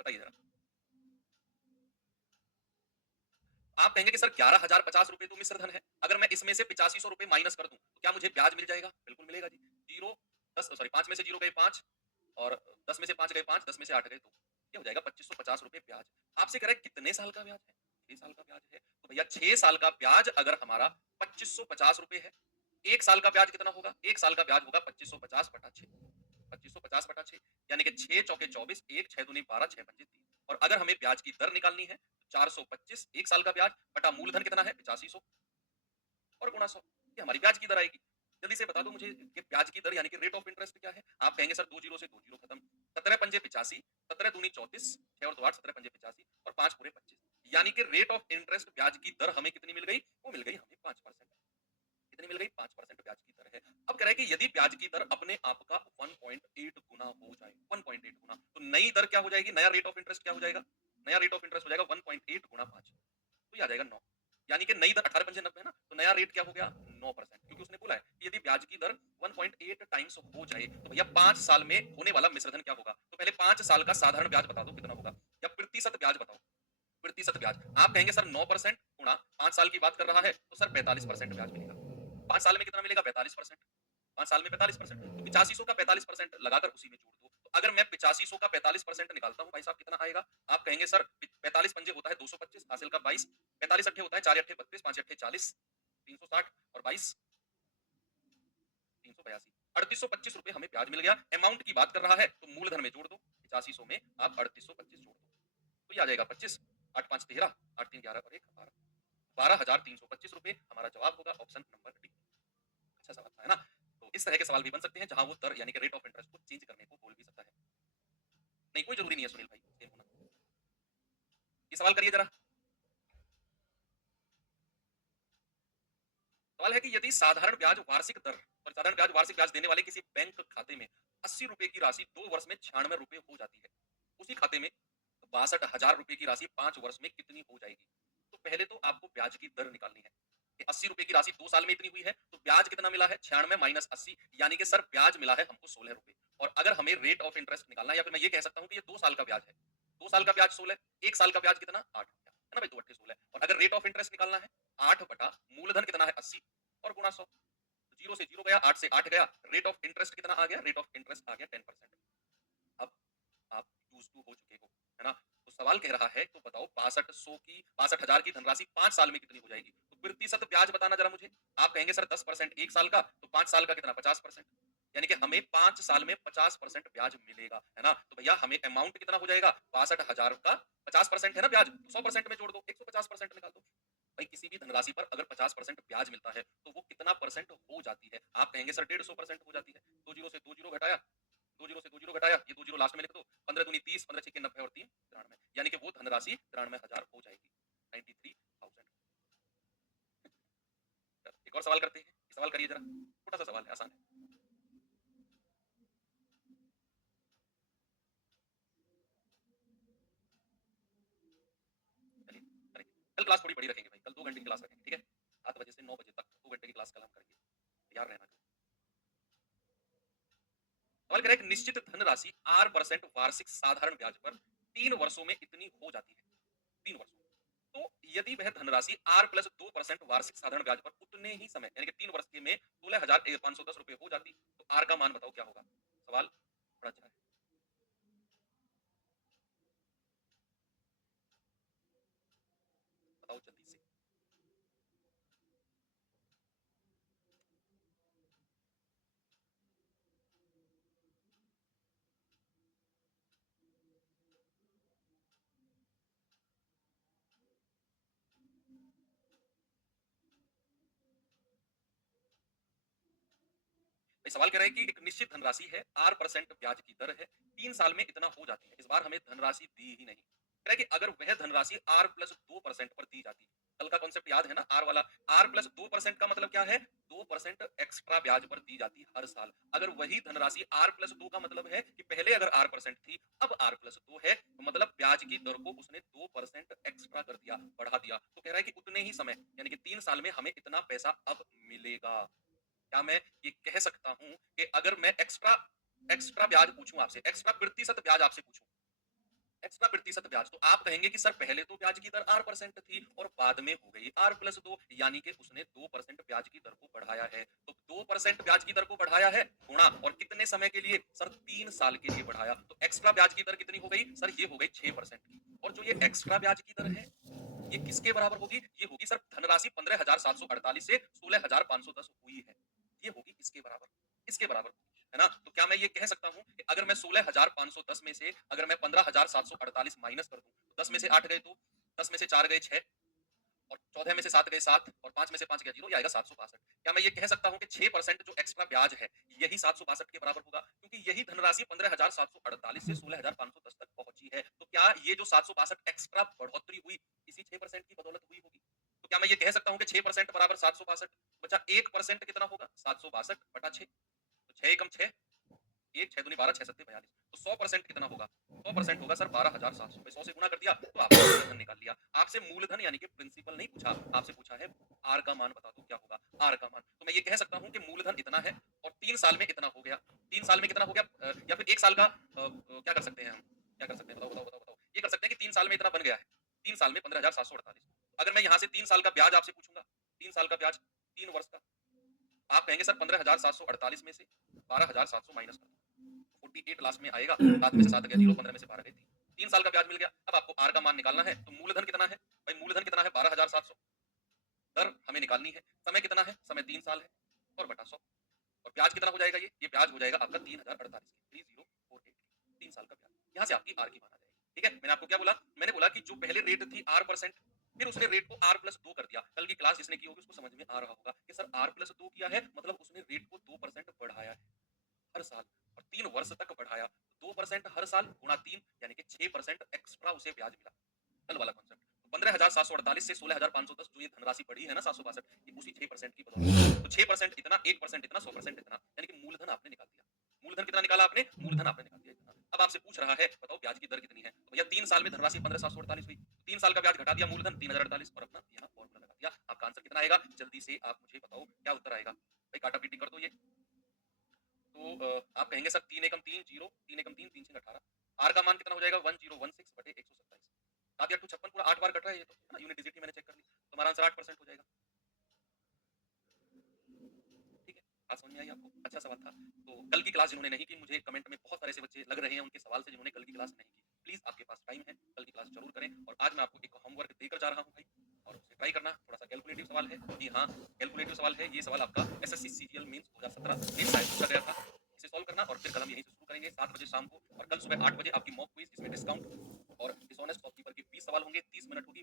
बताइए जरा। आप कहेंगे कि सर 11,050 रुपए तो मिश्र धन है। अगर मैं इसमें से 8500 रुपए माइनस कर दूं, तो क्या मुझे ब्याज मिल जाएगा? बिल्कुल मिलेगा जी। 0 10 सॉरी 5 में से 0 गए 5 और 10 में से 5 गए 5, 10 में से 8 गए 2। ये हो जाएगा 2550 रुपए ब्याज। आपसे कह रहा है कितने साल का ब्याज है? 6 साल का ब्याज है। तो भैया 6 साल का ब्याज अगर हमारा 2550 रुपए है, 1 साल का ब्याज कितना होगा? 1 साल का ब्याज होगा 2550 बटा 6। 2550 बटा 6 यानी कि 6 चौके 24, 1 6 दूनी 12, 6 पंजे 3। और अगर हमें ब्याज की दर निकालनी है तो 425 1 साल का ब्याज बटा मूलधन कितना है? 8500 और गुणा 100। ये हमारी ब्याज की दर आएगी। जल्दी से बता दो मुझे कि ब्याज की दर यानी कि रेट ऑफ इंटरेस्ट क्या है? आप कहेंगे सर 2 जीरो से 2 जीरो खत्म। 17 पंजे 85, 17 दूनी 34, 6 और 2 8, 17 पंजे 85 और 5 पूरे 25। यानी कि रेट ऑफ इंटरेस्ट ब्याज की दर हमें कितनी मिल गई? वो मिल गई हमें 5%। कितनी मिल गई? 5% ब्याज की दर है। अब कह रहा है कि यदि ब्याज की दर अपने आप का 1.8 गुना हो जाए, 1.8 गुना, तो नई दर क्या हो जाएगी? नया रेट ऑफ इंटरेस्ट क्या हो जाएगा? नया रेट ऑफ इंटरेस्ट हो जाएगा 1.8 गुना 5, तो ये आ जाएगा 9। यानी कि नई दर 18 पंजे 90 है ना, तो नया रेट क्या हो गया? 9%, क्योंकि उसने बोला है कि यदि ब्याज की दर 1.8 टाइम्स हो जाए, तो भैया 5 साल में होने वाला मिश्रधन क्या होगा? तो पहले 5 साल का साधारण ब्याज बता दो कितना होगा, या प्रतिशत ब्याज बताओ। प्रतिशत ब्याज आप कहेंगे सर 9% गुणा 5 साल की बात कर रहा है, तो सर 45% ब्याज मिलेगा। 5 साल में कितना मिलेगा? 45%। 5 साल में 45%, तो 8500 का 45% लगाकर उसी में जोड़ दो। तो अगर मैं 8500 का 45% निकालता हूं भाई साहब, कितना आएगा? आप कहेंगे सर 45 पंजे होता है 225, हासिल का 22, 45 अट्ठे होता है 4 अट्ठे 32, 5 अट्ठे 40, 360 और 22 382, 3825 रुपए हमें ब्याज मिल गया। अमाउंट की बात कर रहा है तो मूलधन में जोड़ दो, 8500 में आप 3825 जोड़ दो, तो ये आ जाएगा 25, 8 5 13, 8 3 11 और 1 12, 12,325 रुपए हमारा जवाब होगा ऑप्शन नंबर डी। अच्छा सवाल था, है ना? तो इस तरह के सवाल भी बन सकते हैं जहां वो दर यानी कि रेट ऑफ इंटरेस्ट को चेंज करने को बोल भी सकता है। नहीं, कोई जरूरी नहीं है सुनील भाई सेम होना। ये सवाल करिए जरा। सवाल है कि यदि साधारण ब्याज वार्षिक दर और साधारण ब्याज वार्षिक ब्याज देने वाले किसी बैंक खाते में 80 रुपए की राशि 2 वर्ष में 96 रुपए हो जाती है, उसी खाते में 62,000 रुपए की राशि 5 वर्ष में कितनी हो जाएगी? तो पहले तो आपको ब्याज की दर निकालनी है कि 80 रुपए की राशि 2 साल में इतनी हुई है, तो ब्याज कितना मिला है? 96 माइनस 80, यानी कि सर ब्याज मिला है हमको 16 रुपए। और अगर हमें रेट ऑफ इंटरेस्ट निकालना है, या फिर मैं ये कह सकता हूं कि ये 2 साल का ब्याज है, 2 साल का ब्याज 16, 1 साल का ब्याज कितना? 8 है ना भाई, 2 अट्ठे 16। और अगर रेट ऑफ इंटरेस्ट निकालना है, 8 बटा मूलधन कितना है? 80 और गुणा 100। जीरो से जीरो गया, 8 से 8 गया, रेट ऑफ इंटरेस्ट कितना आ गया? रेट ऑफ इंटरेस्ट आ गया 10%। अब आप यूज टू हो चुके हो, है ना? तो सवाल कह रहा है तो बताओ 62,000 की धनराशि 5 साल में कितनी हो जाएगी? तो प्रतिशत ब्याज बताना जरा मुझे। आप कहेंगे सर 10% 1 साल का, तो 5 साल का कितना? 50%। यानी कि हमें 5 साल में 50% ब्याज मिलेगा, है ना? तो भैया हमें अमाउंट कितना हो जाएगा? 62,000 का 50% है ना ब्याज, 100% में जोड़ दो, 150% निकाल दो। भाई किसी भी धनराशि पर अगर 50% ब्याज मिलता है तो वो कितना परसेंट हो जाती है? आप कहेंगे सर 150% हो जाती है। 2 जीरो से 2 जीरो घटाया, 2 जीरो से 2 जीरो घटाया, ये 2 जीरो लास्ट में लिख दो, 15 दूनी 30, 15 छक्के 90 और 3 93, यानी कि वो धनराशि 93,000 हो जाएगी, 93,000। एक और सवाल करते हैं, ये सवाल करिए जरा, छोटा सा सवाल है, आसान है। चलिए करेंगे। कल क्लास थोड़ी बड़ी रखेंगे भाई, कल 2 घंटे की क्लास रखेंगे, ठीक है? 7 बजे से 9 बजे तक 2 घंटे की क्लास कल हम करेंगे, तैयार रहना। सवाल करें, एक निश्चित धनराशि आर परसेंट वार्षिक साधारण ब्याज पर 3 वर्षों में इतनी हो जाती है, 3 वर्षों। तो यदि वह धनराशि आर प्लस 2% वार्षिक साधारण ब्याज पर उतने ही समय यानी कि 3 वर्ष के में 16,510 रुपए हो जाती, तो आर का मान बताओ क्या होगा? सवाल बड़ा अच्छा है। बताओ जल्दी से। भाई सवाल कह रहा है कि एक निश्चित धनराशि है, आर परसेंट ब्याज की दर है, 3 साल में इतना हो जाती है। इस बार हमें धनराशि दी ही नहीं। कह रहा है कि अगर वह धनराशि आर प्लस 2% पर दी जाती, कल का कॉन्सेप्ट याद है ना आर वाला? आर प्लस 2% का मतलब क्या है? 2% एक्स्ट्रा ब्याज पर दी जाती हर साल। अगर वही धनराशि आर प्लस 2 का मतलब है कि पहले अगर आर परसेंट थी, अब आर प्लस 2 है, तो मतलब ब्याज की दर को उसने 2% एक्स्ट्रा कर दिया, बढ़ा दिया। तो कह रहा है कि उतने ही समय यानी कि 3 साल में हमें इतना पैसा अब मिलेगा। क्या मैं ये कह सकता हूँ कि अगर मैं एक्स्ट्रा एक्स्ट्रा ब्याज पूछूं आपसे, एक्स्ट्रा प्रतिशत ब्याज आपसे पूछूं, एक्स्ट्रा प्रतिशत ब्याज, तो आप कहेंगे कि सर पहले तो ब्याज की दर 8% थी और बाद में हो गई R+2, यानी कि उसने 2% ब्याज की दर को बढ़ाया है। तो 2% ब्याज की दर को बढ़ाया है, गुणा, और कितने समय के लिए? सर 3 साल के लिए बढ़ाया। तो एक्स्ट्रा ब्याज की दर कितनी हो गई? सर ये हो गई 6% की। और जो ये एक्स्ट्रा ब्याज की दर है, ये किसके बराबर होगी? ये होगी सर धनराशि 15,748 से 16,510 हुई है। ये होगी इसके बराबर, इसके बराबर, है ना? तो क्या मैं ये कह सकता हूँ कि अगर मैं 16,510 में से अगर मैं 15,748 माइनस कर दूं, तो 10 में से 8 गए 2, 10 में से 4 गए 6, और 14 में से 7 गए 7, और 5 में से 5 गया 0, ये आएगा 762। क्या मैं ये कह सकता हूँ कि 6% जो एक्स्ट्रा ब्याज है, यही 762 के बराबर होगा? क्योंकि यही धनराशि 15,748 से 16,510 तक पहुंची है। तो क्या ये जो 762 एक्स्ट्रा बढ़ोतरी हुई, इसी 6% की बदौलत हुई होगी? तो क्या मैं ये कह सकता हूँ कि 6% बराबर 762, बचा 1% कितना होगा? 762/6, तो 6 एकम 6, 1 6 दूनी 12, 6 सत्ते 42, तो 100% कितना होगा? 100% होगा सर 12,700। 100 से गुना कर दिया तो आपने मूलधन निकाल लिया। आपसे मूलधन यानी कि प्रिंसिपल नहीं पूछा, आपसे पूछा है आर का मान बता दो क्या होगा? आर का मान। तो मैं ये कह सकता हूँ कि मूलधन इतना है और 3 साल में इतना हो गया। 3 साल में कितना हो गया? या फिर 1 साल का क्या कर सकते हैं हम? क्या कर सकते हैं? बताओ, बताओ, बताओ, बताओ। ये कर सकते हैं कि 3 साल में इतना बन गया है। 3 साल में 15,748। अगर मैं यहाँ से 3 साल का ब्याज आपसे पूछूंगा, 3 साल का ब्याज, 3 वर्ष का, आप कहेंगे सर 15,748 में से 12,700 माइनस कर दो, 48 लास्ट में आएगा। 7 में से 7 गया 0, 15 में से 12 गए 3, 3 साल का ब्याज मिल गया। अब आपको आर का मान निकालना है, तो मूलधन कितना है भाई? मूलधन कितना है? 12,700, दर हमें निकालनी है, समय कितना है? समय 3 साल है, और बटा 100, और ब्याज कितना हो जाएगा? ये ब्याज हो जाएगा आपका 3,048, 3048, 3 साल का ब्याज। यहाँ से आपकी आर की मान आ जाएगी। ठीक है, मैंने आपको क्या बोला? मैंने बोला कि जो पहले रेट थी R%, फिर उसने रेट को R+2 कर दिया। कल की क्लास जिसने की होगी उसको समझ में आ रहा होगा कि सर R+2 किया है, मतलब उसने रेट को 2% बढ़ाया है हर साल, और 3 वर्ष तक बढ़ाया। 2% हर साल गुणा 3, यानी कि 6% एक्स्ट्रा उसे ब्याज मिला। कल वाला कॉन्सेप्ट। 15,748 से 16,510 जो ये धनराशि बढ़ी है ना 762, ये उसी 6% की बदौलत। तो 6% इतना, 1% इतना, 100% इतना, यानी कि मूलधन आपने निकाल दिया। मूलधन कितना निकाला आपने? मूलधन आपने निकाल दिया इतना। अब आपसे पूछ रहा है बताओ ब्याज की दर कितनी है? तो भैया 3 साल में धनराशि 15,748 हुई, 3 साल का ब्याज घटा दिया मूलधन 3,048, और अपना यहाँ फॉर्मूला लगा दिया। आपका आंसर कितना आएगा? जल्दी से आप मुझे बताओ क्या उत्तर आएगा? भाई काटा पीटी कर दो ये। तो आप कहेंगे सर 3 एकम 3 0, 3 एकम 3, 3 6 18, आर का मान कितना हो जाएगा? 1016 बटे 127। 7 या 2 56 पूरा 8 बार कट रहा है ये तो, है ना? यूनिट डिजिट ही मैंने चेक कर ली, तो हमारा आंसर 8% हो जाएगा। ठीक है, बात समझ में आई आपको? अच्छा सवाल था। तो कल की क्लास जिन्होंने नहीं की, मुझे कमेंट में बहुत सारे ऐसे बच्चे लग रहे हैं उनके सवाल से जिन्होंने कल की क्लास नहीं की, प्लीज आपके पास टाइम है, कल की क्लास जरूर करें। और आज मैं आपको एक होमवर्क देकर जा रहा हूँ भाई, और उसे ट्राई करना। थोड़ा सा कैलकुलेटिव सवाल है, जी हाँ कैलकुलेटिव सवाल है। ये सवाल आपका एसएससी सीजीएल मेंस 2017 में शायद पूछा गया था। इसे सॉल्व करना, और फिर कल हम यहीं से शुरू करेंगे 7 बजे शाम को, और कल सुबह 8 बजे आपकी मॉक क्विज, इसमें डिस्काउंट और डिसऑनेस्ट शॉपकीपर के 20 सवाल होंगे, 30 मिनट होगी।